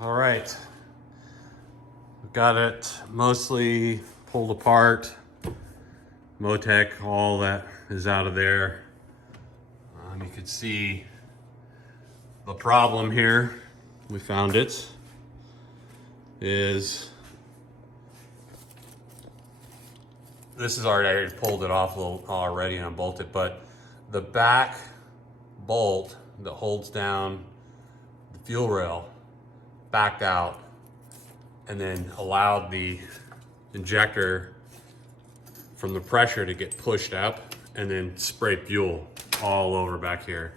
All right, got it mostly pulled apart. Motec, all that is out of there. You can see the problem here. We found it is this is already, I already pulled it off a little already and unbolted, but the back bolt that holds down the fuel rail backed out and then allowed the injector from the pressure to get pushed up and then sprayed fuel all over back here.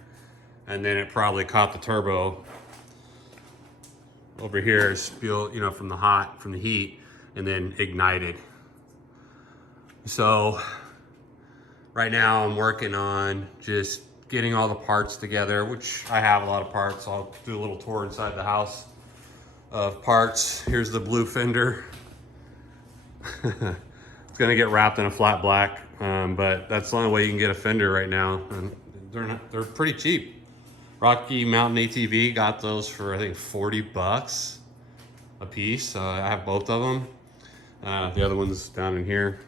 And then it probably caught the turbo over here, spill, you know, from the heat, and then ignited. So right now I'm working on just getting all the parts together, which I have a lot of parts. I'll do a little tour inside the house of parts. Here's the blue fender. It's gonna get wrapped in a flat black, but that's the only way you can get a fender right now. And they're pretty cheap. Rocky Mountain ATV got those for I think 40 bucks a piece. I have both of them. The other one's down in here.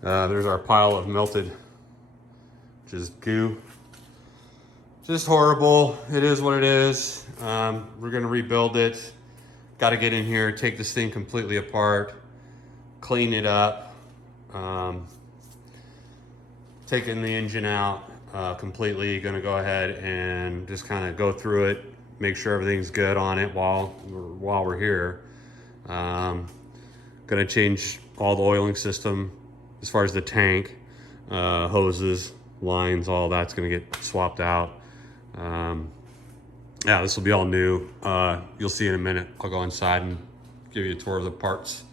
There's our pile of melted, just goo. Just horrible. It is what it is. We're gonna rebuild it. Got to get in here, take this thing completely apart, clean it up, taking the engine out completely. Gonna go ahead and just kind of go through it, make sure everything's good on it while we're here. Gonna change all the oiling system as far as the tank, hoses, lines, all that's gonna get swapped out. Yeah, this will be all new. You'll see in a minute. I'll go inside and give you a tour of the parts.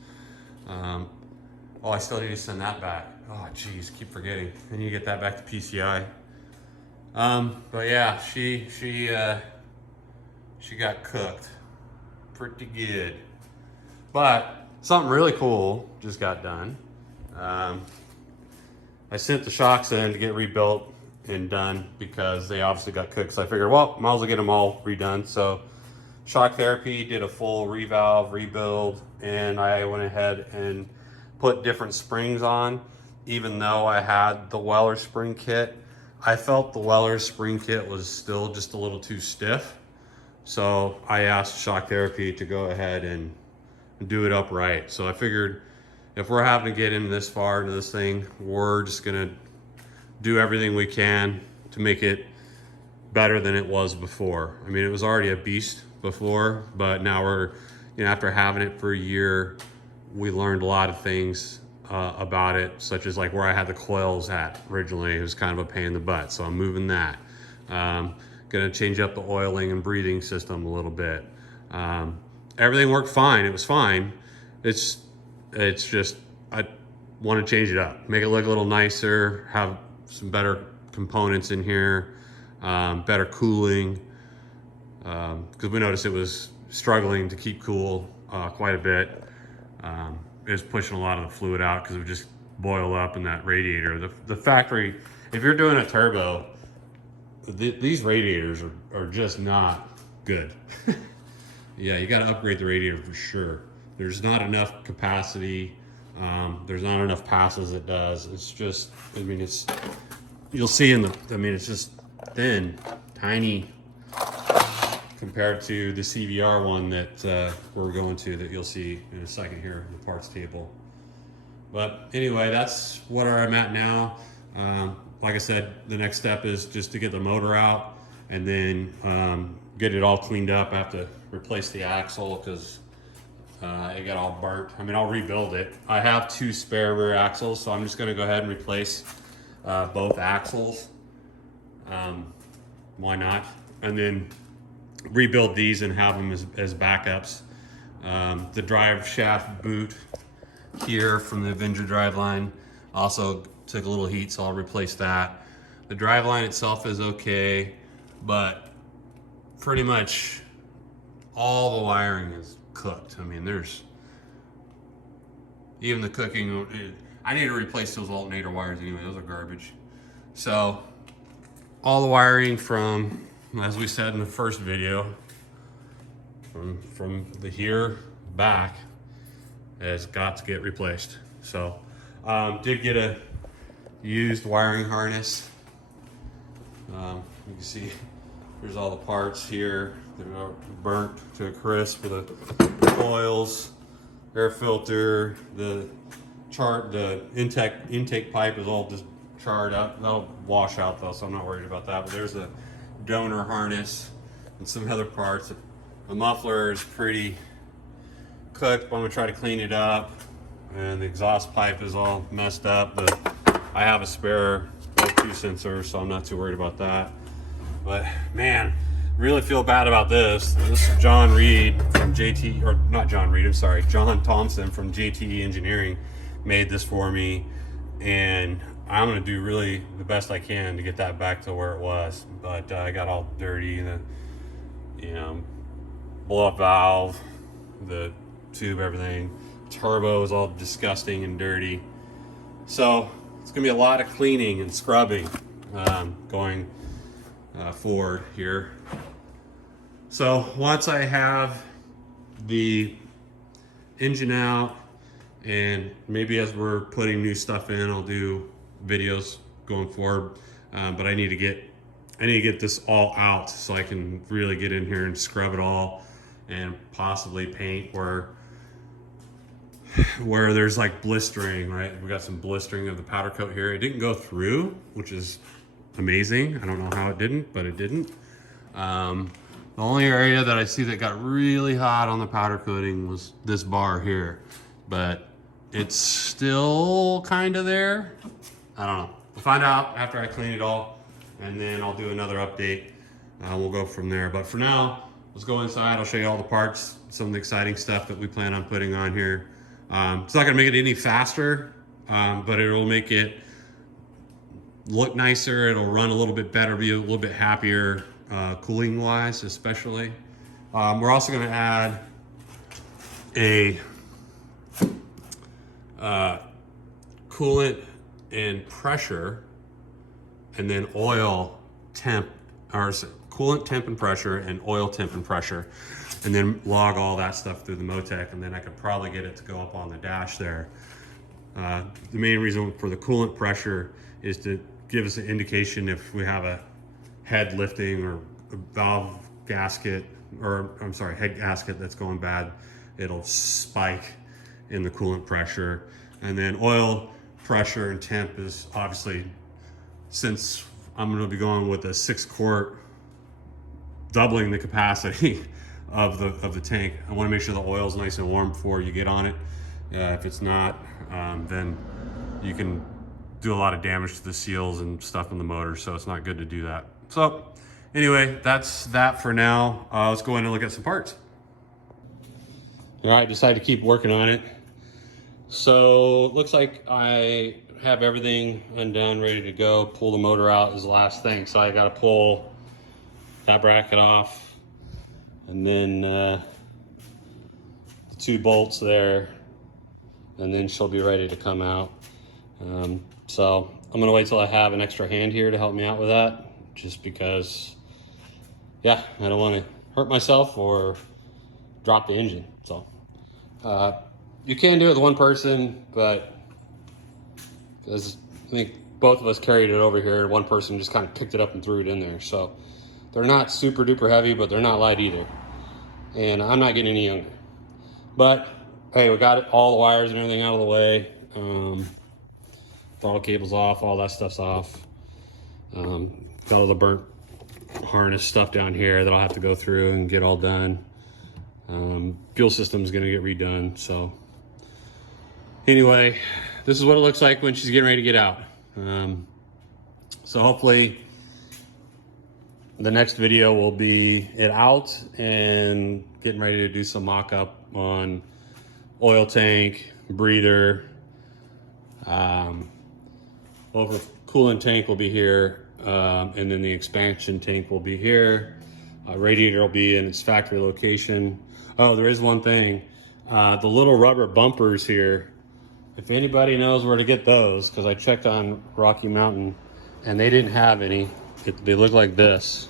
Oh, I still need to send that back. Oh, geez, keep forgetting. I need to get that back to PCI. But yeah, she got cooked pretty good. But something really cool just got done. I sent the shocks in to get rebuilt and done because they obviously got cooked. So I figured, well, might as well get them all redone. So Shock Therapy did a full revalve, rebuild, and I went ahead and put different springs on. Even though I had the Weller spring kit, I felt the Weller spring kit was still just a little too stiff. So I asked Shock Therapy to go ahead and do it upright. So I figured if we're having to get in this far into this thing, we're just gonna do everything we can to make it better than it was before. I mean, it was already a beast before, but now we're, you know, after having it for a year, we learned a lot of things about it, such as like where I had the coils at originally. It was kind of a pain in the butt, so I'm moving that. Gonna change up the oiling and breathing system a little bit. Everything worked fine. It was fine. It's just, I want to change it up, make it look a little nicer, have some better components in here, better cooling, because we noticed it was struggling to keep cool quite a bit. It was pushing a lot of the fluid out because it would just boil up in that radiator. The factory, if you're doing a turbo, these radiators are just not good. Yeah, you got to upgrade the radiator for sure. There's not enough capacity. There's not enough passes it does. It's just, I mean, you'll see it's just thin, tiny compared to the CVR one that we're going to, that you'll see in a second here in the parts table. But anyway, that's where I'm at now. Like I said, the next step is just to get the motor out and then get it all cleaned up. I have to replace the axle because it got all burnt. I mean, I'll rebuild it. I have 2 spare rear axles, so I'm just gonna go ahead and replace both axles. Why not? And then rebuild these and have them as backups. The drive shaft boot here from the Avenger driveline also took a little heat, so I'll replace that. The driveline itself is okay, but pretty much all the wiring is cooked. I mean, there's even the cooking. I need to replace those alternator wires anyway. Those are garbage. So all the wiring from, as we said in the first video, from the here back has got to get replaced. So did get a used wiring harness. You can see there's all the parts here. They're burnt to a crisp with the coils, air filter, the intake pipe is all just charred up. That'll wash out though, so I'm not worried about that. But there's a donor harness and some other parts. The muffler is pretty cooked, but I'm gonna try to clean it up. And the exhaust pipe is all messed up, but I have a spare O2 sensor, so I'm not too worried about that. But man, really feel bad about this. This is John Reed from JT, or not John Reed, I'm sorry, John Thompson from JTE Engineering made this for me, and I'm gonna do really the best I can to get that back to where it was. But I got all dirty, and the blow up valve, the tube, everything. Turbo is all disgusting and dirty. So it's gonna be a lot of cleaning and scrubbing going forward here. So once I have the engine out, and maybe as we're putting new stuff in, I'll do videos going forward. But I need to get this all out so I can really get in here and scrub it all and possibly paint where there's like blistering, right? We got some blistering of the powder coat here. It didn't go through, which is amazing. I don't know how it didn't, but it didn't. The only area that I see that got really hot on the powder coating was this bar here, but it's still kind of there. I don't know. We'll find out after I clean it all, and then I'll do another update. We'll go from there. But for now, let's go inside. I'll show you all the parts, some of the exciting stuff that we plan on putting on here. It's not gonna make it any faster, but it'll make it look nicer. It'll run a little bit better, be a little bit happier, cooling wise, especially. We're also gonna add a coolant and pressure, and then oil temp, or coolant temp and pressure, and oil temp and pressure, and then log all that stuff through the Motec, and then I could probably get it to go up on the dash there. The main reason for the coolant pressure is to give us an indication if we have a head lifting or a valve gasket, or I'm sorry, head gasket that's going bad. It'll spike in the coolant pressure. And then oil pressure and temp is obviously, since I'm going to be going with a 6-quart, doubling the capacity of the tank, I want to make sure the oil is nice and warm before you get on it. If it's not, then you can do a lot of damage to the seals and stuff in the motor, so it's not good to do that. So anyway, that's that for now. Let's go in and look at some parts. All right, decided to keep working on it. So it looks like I have everything undone, ready to go. Pull the motor out is the last thing. So I gotta pull that bracket off, and then the 2 bolts there, and then she'll be ready to come out. So I'm gonna wait till I have an extra hand here to help me out with that, just because, yeah, I don't wanna hurt myself or drop the engine. So you can do it with one person, but because I think both of us carried it over here, one person just kind of picked it up and threw it in there. So they're not super duper heavy, but they're not light either. And I'm not getting any younger. But hey, we got all the wires and everything out of the way. Throttle cable's off, all that stuff's off. Got all the burnt harness stuff down here that I'll have to go through and get all done. Fuel system's gonna get redone. So anyway, this is what it looks like when she's getting ready to get out. So hopefully the next video will be it out and getting ready to do some mock-up on oil tank, breather, over coolant tank will be here, and then the expansion tank will be here. Radiator will be in its factory location. Oh, there is one thing. The little rubber bumpers here, if anybody knows where to get those, because I checked on Rocky Mountain and they didn't have any. They look like this,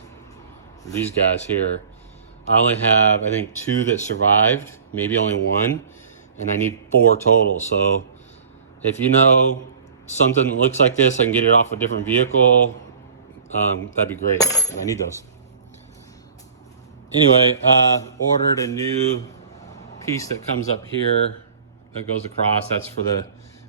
these guys here. I only have, I think, 2 that survived, maybe only 1, and I need 4 total. So if you know something that looks like this, I can get it off a different vehicle, that'd be great. I need those. Anyway, ordered a new piece that comes up here that goes across. That's for the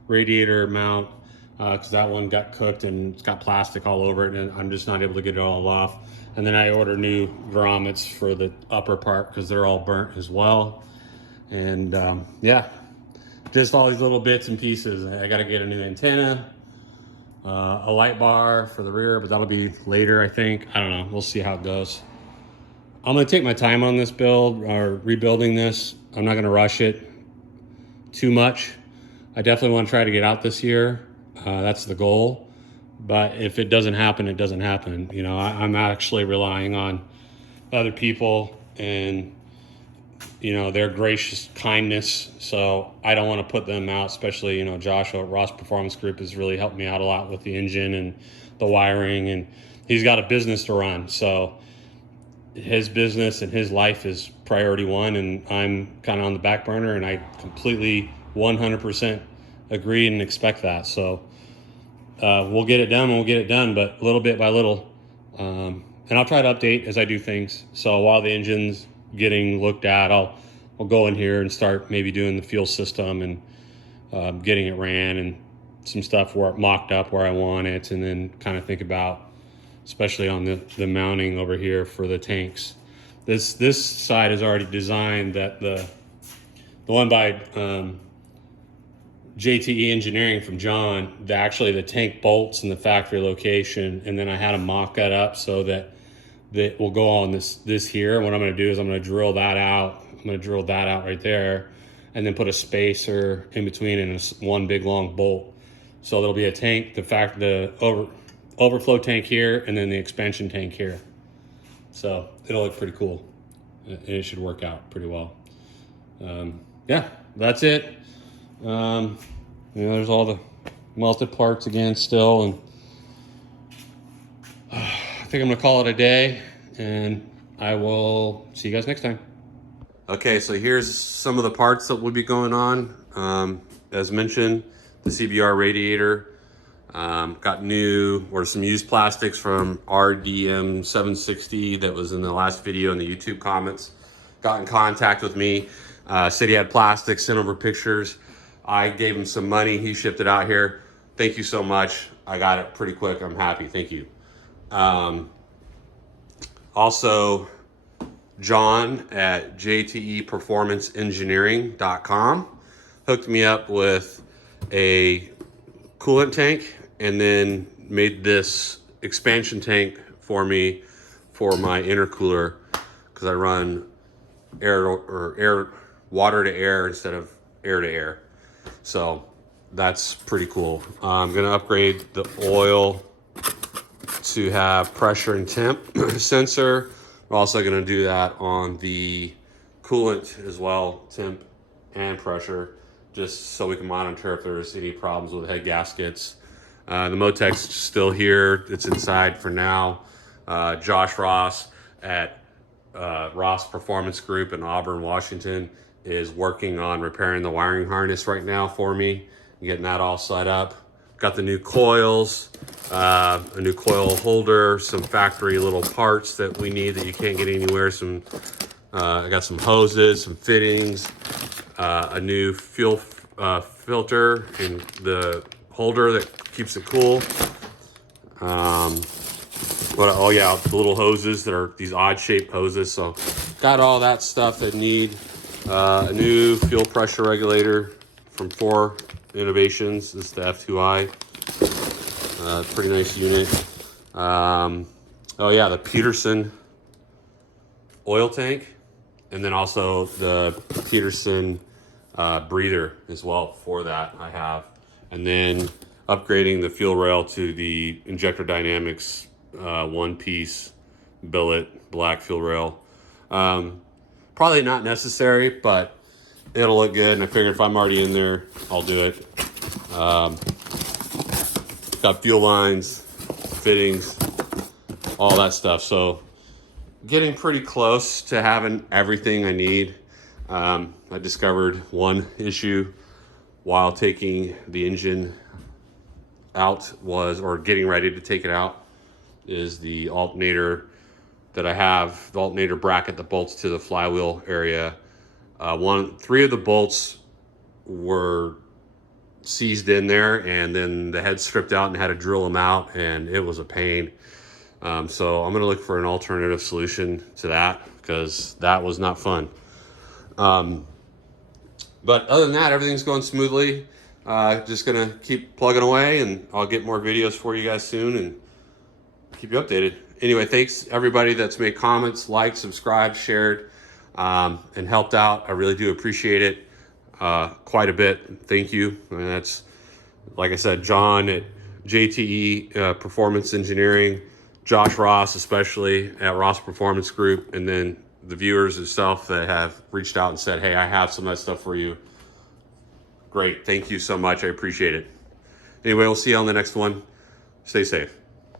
radiator mount, because that one got cooked and it's got plastic all over it, and I'm just not able to get it all off. And then I order new grommets for the upper part because they're all burnt as well. And yeah, just all these little bits and pieces. I got to get a new antenna, a light bar for the rear, but that'll be later, I think. I don't know. We'll see how it goes. I'm going to take my time on this build, or rebuilding this. I'm not going to rush it too much. I definitely want to try to get out this year. That's the goal. But if it doesn't happen, it doesn't happen. You know, I'm actually relying on other people and, you know, their gracious kindness. So I don't want to put them out, especially, you know, Joshua at Ross Performance Group has really helped me out a lot with the engine and the wiring, and he's got a business to run. So his business and his life is priority one, and I'm kind of on the back burner, and I completely 100% agree and expect that. So we'll get it done, but little bit by little. And I'll try to update as I do things. So while the engine's getting looked at, I'll go in here and start maybe doing the fuel system and getting it ran and some stuff where it mocked up where I want it, and then kind of think about, especially on the mounting over here for the tanks. This side is already designed, that the one by JTE Engineering from John, actually the tank bolts in the factory location, and then I had to mock that up so that will go on this here. And what I'm going to do is I'm going to drill that out. I'm going to drill that out right there, and then put a spacer in between and one big long bolt. So there'll be a tank, the overflow tank here, and then the expansion tank here. So it'll look pretty cool, and it should work out pretty well. Yeah, that's it. You know, there's all the melted parts again still, and I think I'm gonna call it a day, and I will see you guys next time. Okay, so here's some of the parts that will be going on. As mentioned, the CBR radiator. Got new or some used plastics from RDM 760 that was in the last video in the YouTube comments. Got in contact with me, said he had plastics, sent over pictures. I gave him some money, he shipped it out here. Thank you so much. I got it pretty quick, I'm happy, thank you. Also, John at jteperformanceengineering.com hooked me up with a coolant tank, and then made this expansion tank for me for my intercooler, because I run water to air instead of air to air. So that's pretty cool. I'm gonna upgrade the oil to have pressure and temp sensor. We're also gonna do that on the coolant as well, temp and pressure, just so we can monitor if there's any problems with head gaskets. The Motec's still here, it's inside for now. Josh Ross at Ross Performance Group in Auburn, Washington is working on repairing the wiring harness right now for me, getting that all set up. Got the new coils, a new coil holder, some factory little parts that we need that you can't get anywhere. I got some hoses, some fittings, a new fuel filter and the holder that keeps it cool. Oh yeah, the little hoses that are these odd shaped hoses. So got all that stuff that need. A new fuel pressure regulator from 4 Innovations. This is the F2i. Pretty nice unit. Oh yeah, the Peterson oil tank, and then also the Peterson breather as well for that I have. And then upgrading the fuel rail to the Injector Dynamics one-piece billet black fuel rail. Probably not necessary, but it'll look good, and I figured if I'm already in there, I'll do it. Got fuel lines, fittings, all that stuff. So getting pretty close to having everything I need. I discovered one issue while taking the engine out or getting ready to take it out, is the alternator that I have, the alternator bracket that bolts to the flywheel area. Three of the bolts were seized in there, and then the head stripped out and had to drill them out, and it was a pain. So I'm going to look for an alternative solution to that, because that was not fun. But other than that, everything's going smoothly. Just going to keep plugging away, and I'll get more videos for you guys soon and keep you updated. Anyway, thanks everybody that's made comments, liked, subscribed, shared, and helped out. I really do appreciate it quite a bit. Thank you. And that's, like I said, John at JTE Performance Engineering, Josh Ross, especially at Ross Performance Group, and then the viewers itself that have reached out and said, hey, I have some of that stuff for you. Great. Thank you so much. I appreciate it. Anyway, we'll see you on the next one. Stay safe.